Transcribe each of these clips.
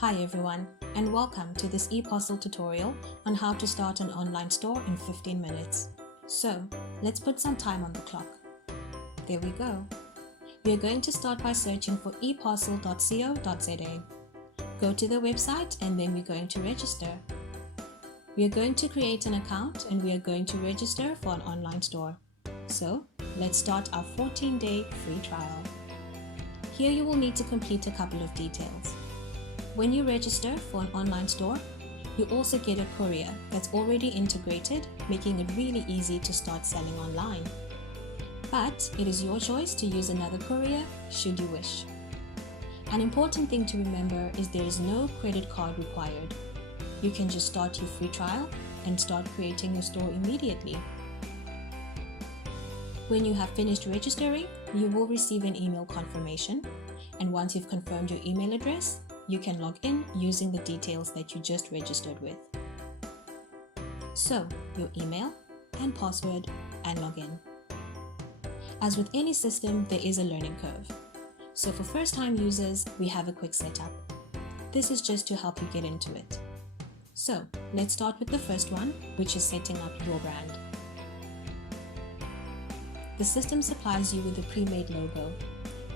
Hi everyone, and welcome to this eParcel tutorial on how to start an online store in 15 minutes. So, let's put some time on the clock. There we go. We are going to start by searching for eparcel.co.za. Go to the website and then we're going to register. We are going to create an account and we are going to register for an online store. So, let's start our 14-day free trial. Here you will need to complete a couple of details. When you register for an online store, you also get a courier that's already integrated, making it really easy to start selling online. But it is your choice to use another courier should you wish. An important thing to remember is there is no credit card required. You can just start your free trial and start creating your store immediately. When you have finished registering, you will receive an email confirmation, and once you've confirmed your email address, you can log in using the details that you just registered with. So, your email and password and login. As with any system, there is a learning curve. So for first-time users, we have a quick setup. This is just to help you get into it. So, let's start with the first one, which is setting up your brand. The system supplies you with a pre-made logo,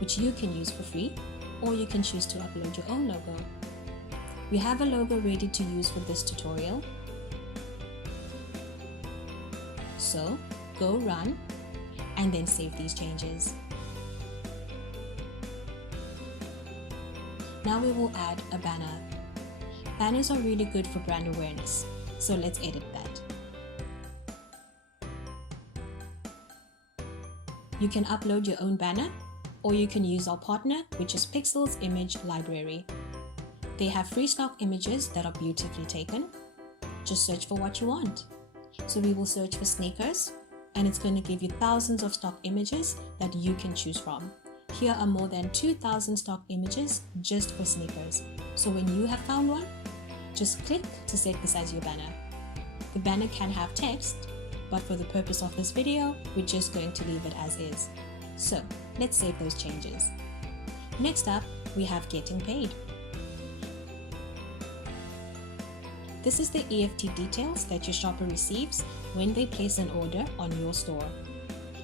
which you can use for free, or you can choose to upload your own logo. We have a logo ready to use for this tutorial. So, go run, and then save these changes. Now we will add a banner. Banners are really good for brand awareness, so let's edit that. You can upload your own banner, or you can use our partner, which is Pixel's Image Library. They have free stock images that are beautifully taken. Just search for what you want. So we will search for sneakers, and it's going to give you thousands of stock images that you can choose from. Here are more than 2,000 stock images just for sneakers. So when you have found one, just click to set this as your banner. The banner can have text, but for the purpose of this video, we're just going to leave it as is. So let's save those changes. Next up, we have getting paid. This is the EFT details that your shopper receives when they place an order on your store.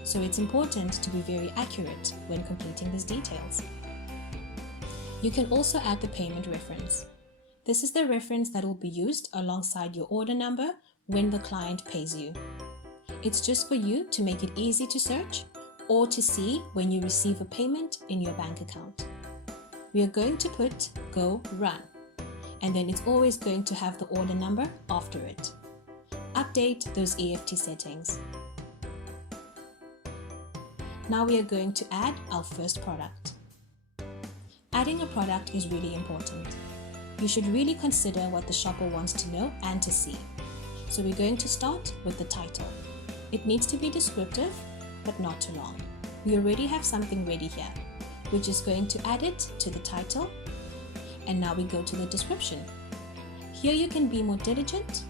So it's important to be very accurate when completing these details. You can also add the payment reference. This is the reference that will be used alongside your order number when the client pays you. It's just for you to make it easy to search or to see when you receive a payment in your bank account. We are going to put Go Run, and then it's always going to have the order number after it. Update those EFT settings. Now we are going to add our first product. Adding a product is really important. You should really consider what the shopper wants to know and to see. So we're going to start with the title. It needs to be descriptive, but not too long. We already have something ready here. We're just going to add it to the title, and now we go to the description. Here you can be more diligent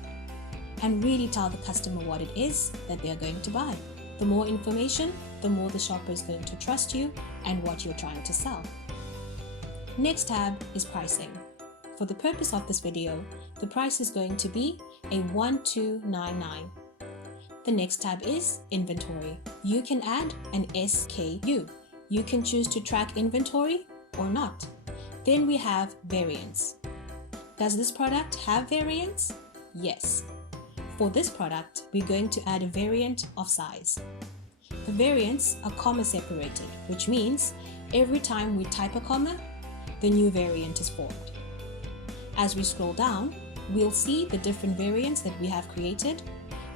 and really tell the customer what it is that they are going to buy. The more information, the more the shopper is going to trust you and what you're trying to sell. Next tab is pricing. For the purpose of this video, the price is going to be a $12.99. The next tab is inventory. You can add an SKU. You can choose to track inventory or not. Then we have variants. Does this product have variants? Yes. For this product, we're going to add a variant of size. The variants are comma separated, which means every time we type a comma, the new variant is formed. As we scroll down, we'll see the different variants that we have created,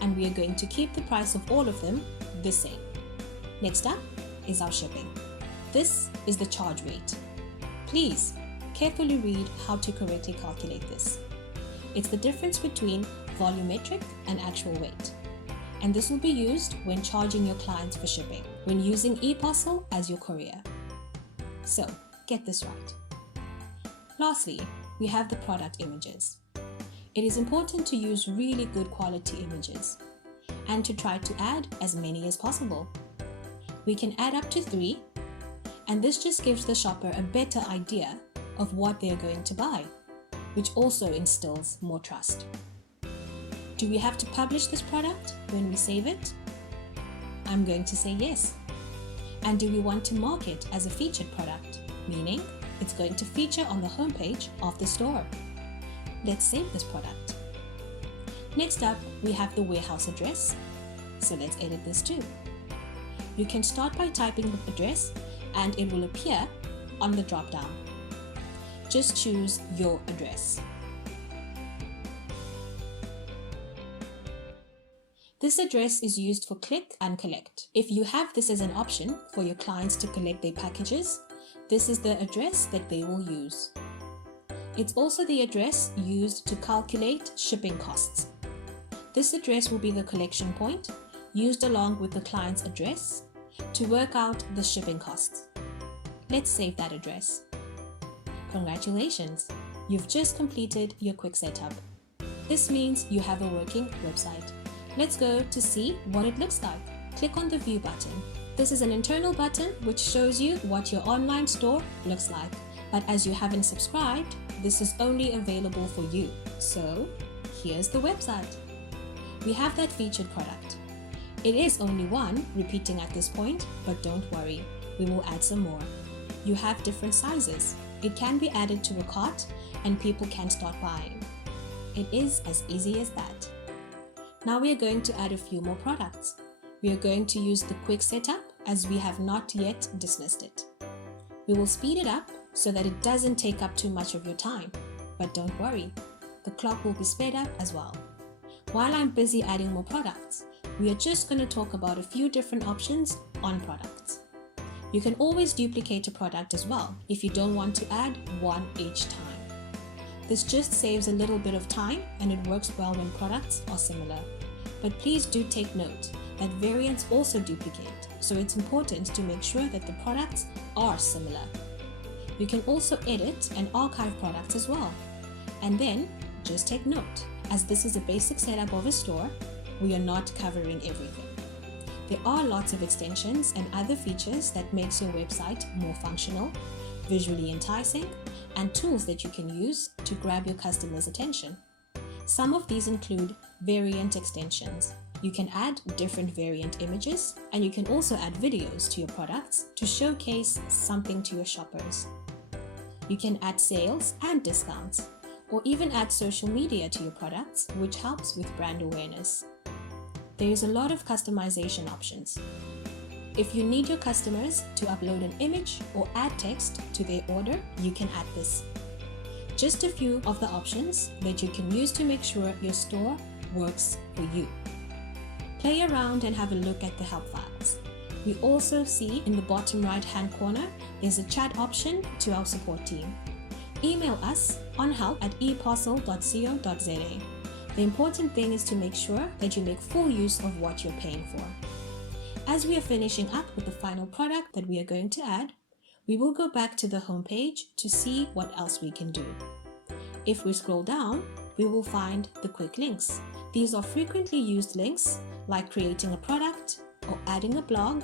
and we are going to keep the price of all of them the same. Next up is our shipping. This is the charge rate. Please carefully read how to correctly calculate this. It's the difference between volumetric and actual weight. And this will be used when charging your clients for shipping, when using eParcel as your courier. So get this right. Lastly, we have the product images. It is important to use really good quality images and to try to add as many as possible. We can add up to 3, and this just gives the shopper a better idea of what they're going to buy. which also instills more trust. Do we have to publish this product when we save it? I'm going to say yes. And do we want to mark it as a featured product, meaning it's going to feature on the homepage of the store? Let's save this product. Next up, we have the warehouse address. So let's edit this too. You can start by typing the address and it will appear on the drop-down. Just choose your address. This address is used for click and collect. If you have this as an option for your clients to collect their packages, this is the address that they will use. It's also the address used to calculate shipping costs. This address will be the collection point used along with the client's address to work out the shipping costs. Let's save that address. Congratulations! You've just completed your quick setup. This means you have a working website. Let's go to see what it looks like. Click on the View button. This is an internal button which shows you what your online store looks like. But as you haven't subscribed, this is only available for you. So here's the website. We have that featured product. It is only one repeating at this point, but don't worry, we will add some more. You have different sizes. It can be added to a cart and people can start buying. It is as easy as that. Now we are going to add a few more products. We are going to use the quick setup as we have not yet dismissed it. We will speed it up so that it doesn't take up too much of your time. But don't worry, the clock will be sped up as well. While I'm busy adding more products, we are just going to talk about a few different options on products. You can always duplicate a product as well if you don't want to add one each time. This just saves a little bit of time and it works well when products are similar. But please do take note that variants also duplicate, so it's important to make sure that the products are similar. You can also edit and archive products as well. And then just take note, as this is a basic setup of a store, we are not covering everything. There are lots of extensions and other features that makes your website more functional, visually enticing, and tools that you can use to grab your customers' attention. Some of these include variant extensions. You can add different variant images, and you can also add videos to your products to showcase something to your shoppers. You can add sales and discounts, or even add social media to your products, which helps with brand awareness. There is a lot of customization options. If you need your customers to upload an image or add text to their order, you can add this. Just a few of the options that you can use to make sure your store works for you. Play around and have a look at the help files. We also see in the bottom right hand corner there's a chat option to our support team. Email us on help@eparcel.co.za. The important thing is to make sure that you make full use of what you're paying for. As we are finishing up with the final product that we are going to add, we will go back to the home page to see what else we can do. If we scroll down, we will find the quick links. These are frequently used links like creating a product or adding a blog,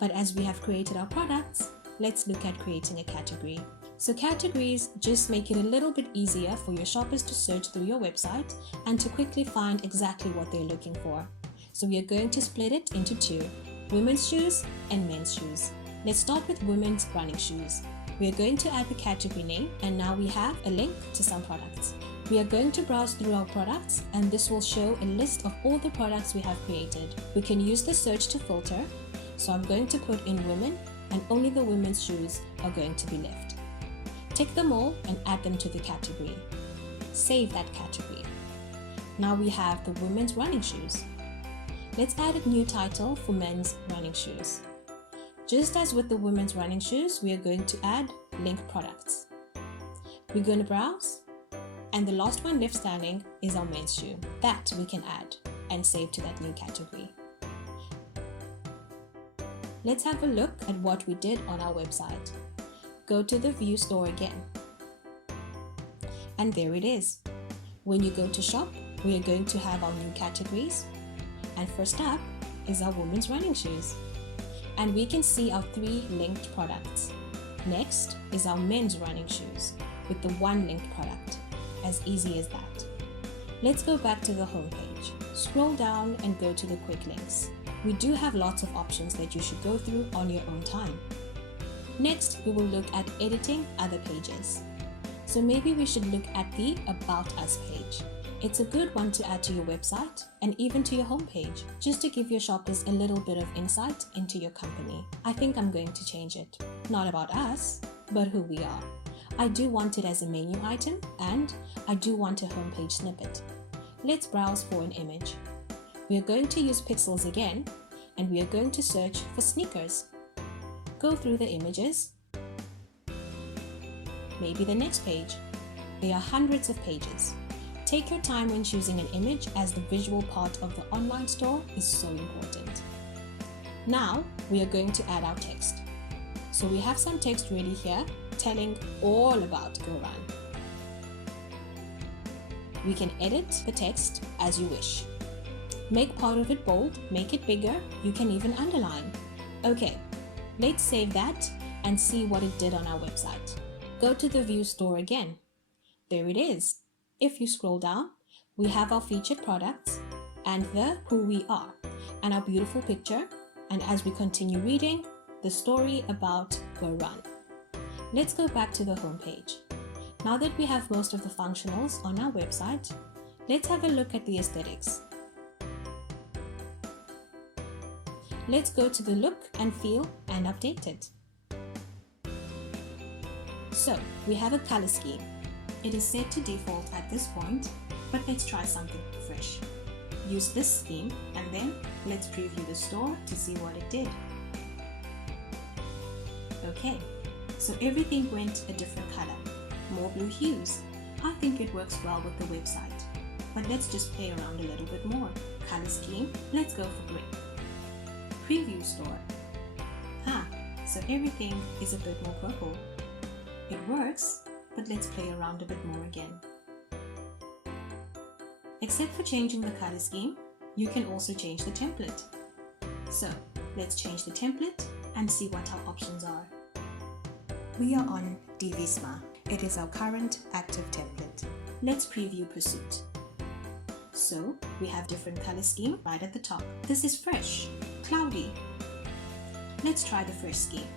but as we have created our products, let's look at creating a category. So categories just make it a little bit easier for your shoppers to search through your website and to quickly find exactly what they're looking for. So we are going to split it into two, women's shoes and men's shoes. Let's start with women's running shoes. We are going to add the category name, and now we have a link to some products. We are going to browse through our products, and this will show a list of all the products we have created. We can use the search to filter, so I'm going to put in women, and only the women's shoes are going to be left. Tick them all and add them to the category. Save that category. Now we have the women's running shoes. Let's add a new title for men's running shoes. Just as with the women's running shoes, we are going to add link products. We're going to browse, and the last one left standing is our men's shoe. That we can add and save to that new category. Let's have a look at what we did on our website. Go to the View store again. And there it is. When you go to shop, we are going to have our new categories. And first up is our women's running shoes. And we can see our 3 linked products. Next is our men's running shoes with the 1 linked product. as easy as that. Let's go back to the home page. Scroll down and go to the quick links. We do have lots of options that you should go through on your own time. Next, we will look at editing other pages. So maybe we should look at the About Us page. It's a good one to add to your website and even to your homepage, just to give your shoppers a little bit of insight into your company. I think I'm going to change it. Not about us, but who we are. I do want it as a menu item and I do want a homepage snippet. Let's browse for an image. We are going to use pixels again and we are going to search for sneakers. Go through the images. Maybe the next page. There are hundreds of pages. Take your time when choosing an image as the visual part of the online store is so important. Now we are going to add our text. So we have some text ready here telling all about GoRun. We can edit the text as you wish. Make part of it bold, make it bigger, you can even underline. Okay, let's save that and see what it did on our website. Go to the View Store again. There it is. If you scroll down, we have our featured products and the Who We Are and our beautiful picture. And as we continue reading, the story about GoRun. Let's go back to the home page. Now that we have most of the functionals on our website, let's have a look at the aesthetics. Let's go to the look and feel and update it. So we have a color scheme. It is set to default at this point, but let's try something fresh. Use this scheme and then let's preview the store to see what it did. Okay, so everything went a different color, more blue hues. I think it works well with the website, but let's just play around a little bit more. Color scheme, let's go for gray. Preview store. So everything is a bit more purple. It works, but let's play around a bit more again. Except for changing the color scheme, you can also change the template. So let's change the template and see what our options are. We are on Divisma. It is our current active template. Let's preview Pursuit. So we have different color scheme right at the top. This is fresh, cloudy. Let's try the fresh scheme.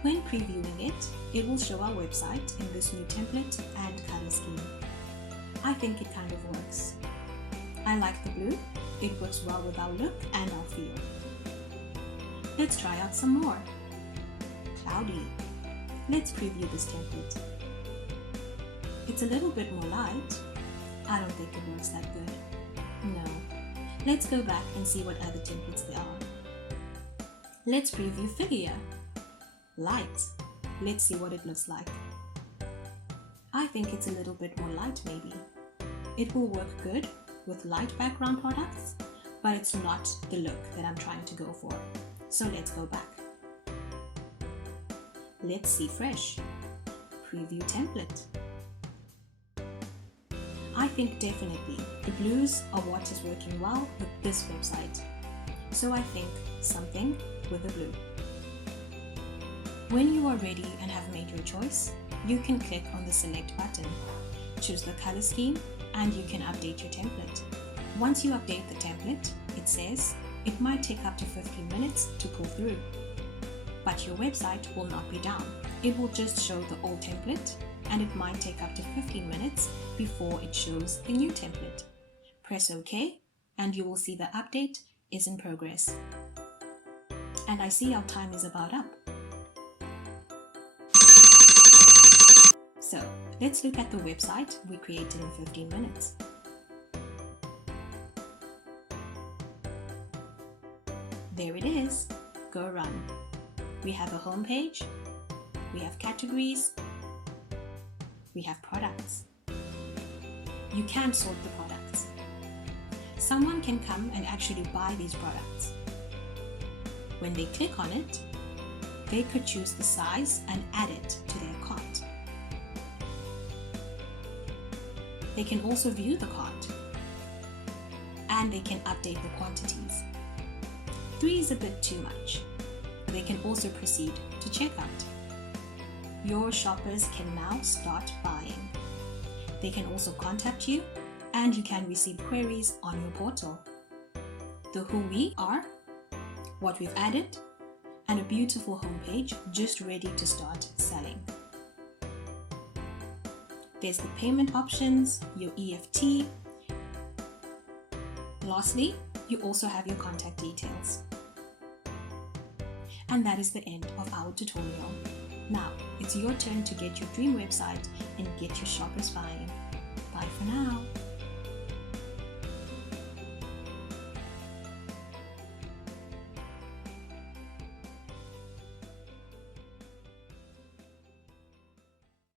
When previewing it, it will show our website in this new template and color scheme. I think it kind of works. I like the blue. It works well with our look and our feel. Let's try out some more. Cloudy. Let's preview this template. It's a little bit more light. I don't think it works that good. No. Let's go back and see what other templates there are. Let's preview Figure. Light. Let's see what it looks like. I think it's a little bit more light maybe. It will work good with light background products, but it's not the look that I'm trying to go for. So let's go back. Let's see Fresh. Preview template. I think definitely the blues are what is working well with this website. So I think something with the blue. When you are ready and have made your choice, you can click on the select button, choose the color scheme, and you can update your template. Once you update the template, it says it might take up to 15 minutes to pull through. But your website will not be down. It will just show the old template, and it might take up to 15 minutes before it shows the new template. Press OK, and you will see the update is in progress. And I see our time is about up. So let's look at the website we created in 15 minutes. There it is, GoRun. We have a home page, we have categories, we have products. You can sort the products. Someone can come and actually buy these products. When they click on it, they could choose the size and add it to their cart. They can also view the cart, and they can update the quantities. 3 is a bit too much. They can also proceed to checkout. Your shoppers can now start buying. They can also contact you, and you can receive queries on your portal. The who we are, what we've added, and a beautiful homepage just ready to start selling. There's the payment options, your EFT. Lastly, you also have your contact details. And that is the end of our tutorial. Now, it's your turn to get your dream website and get your shoppers buying.